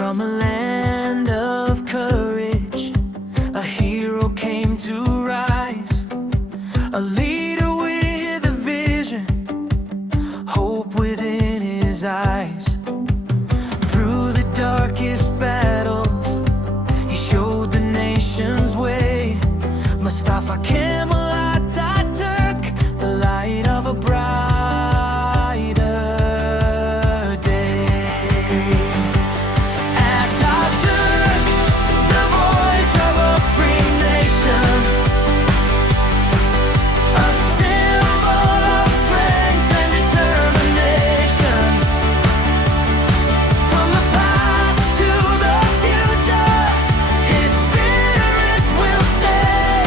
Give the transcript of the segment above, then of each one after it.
From a land of courage, a hero came to rise. A leader with a vision, hope within his eyes. Through the darkest battles, he showed the nation's way. Mustafa Kemal Atatürk, the light of a brighter day. Atatürk, the voice of a free nation, a symbol of strength and determination. From the past to the future, his spirit will stay,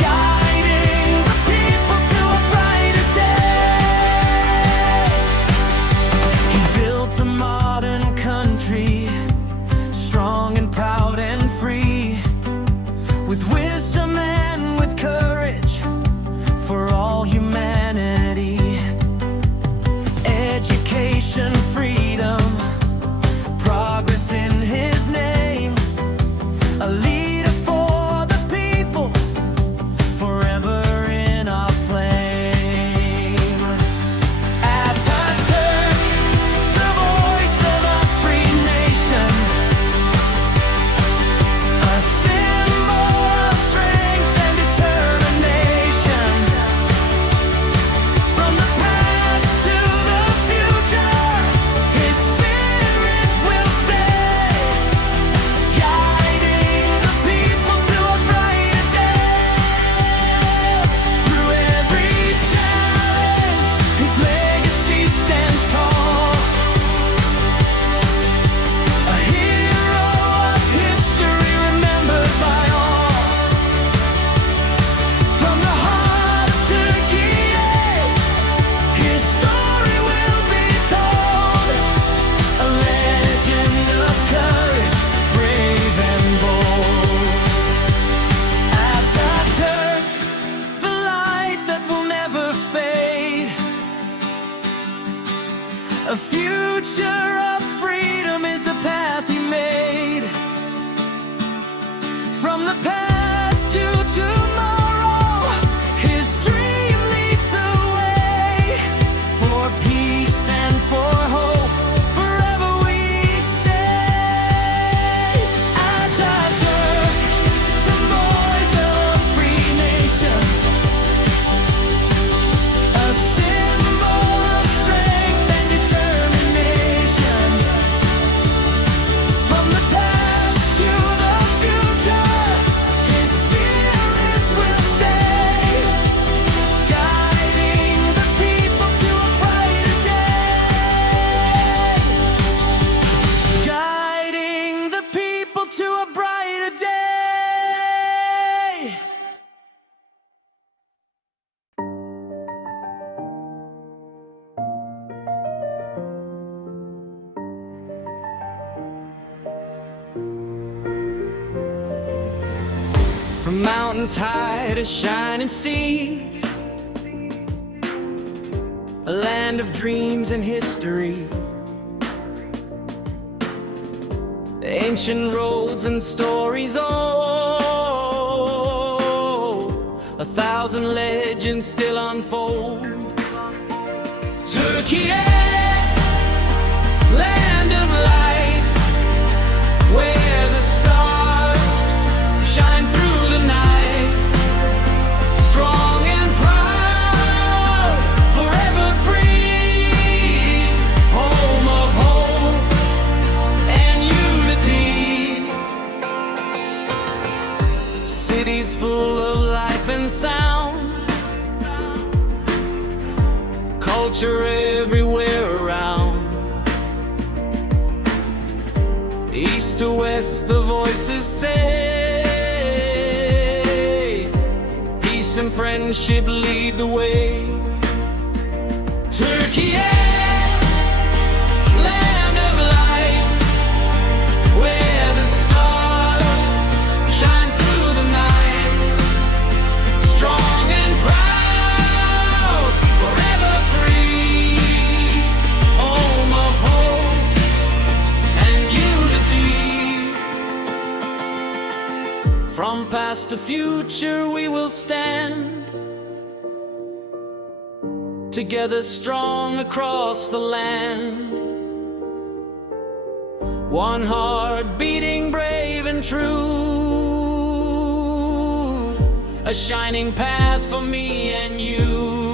guiding the people to a brighter day. He built a modern country, strong and proud and free, with wisdom and with courage for all humanity. Education, freedom, progress in his name. A leader for the people, forever in our flame. Atatürk, the voice of a free nation, a symbol of strength and determination. From the past to the future, his spirit will stay, guiding the people to a brighter day. Through every challenge, his legacy stands tall, a hero of history remembered by all. From the heart of Turkey, his story will be told, a legend of courage, brave and bold. Atatürk, the light that will never fade, a future of freedom is the path he made. From the past to tomorrow, his dream leads the way, for peace and for hope, forever we say. Atatürk, the voice of a free nation, a symbol of strength and determination. From the past to the future, his spirit will stay, guiding the people to a brighter day, guiding the people to a brighter day. From mountains high to shining seas, a land of dreams and history, ancient roads and stories old, 1,000 legends still unfold. Turkey, land of light, where the stars shine through the night, strong and proud, forever free, home of hope and unity. Cities full of life and sound, culture everywhere around. East to west the voices say, peace and friendship lead the way. Turkey, land of light, where the stars shine through the night, strong and proud, forever free, home of hope and unity. future we will stand, together strong across the land. One heart beating brave and true, a shining path for me and you.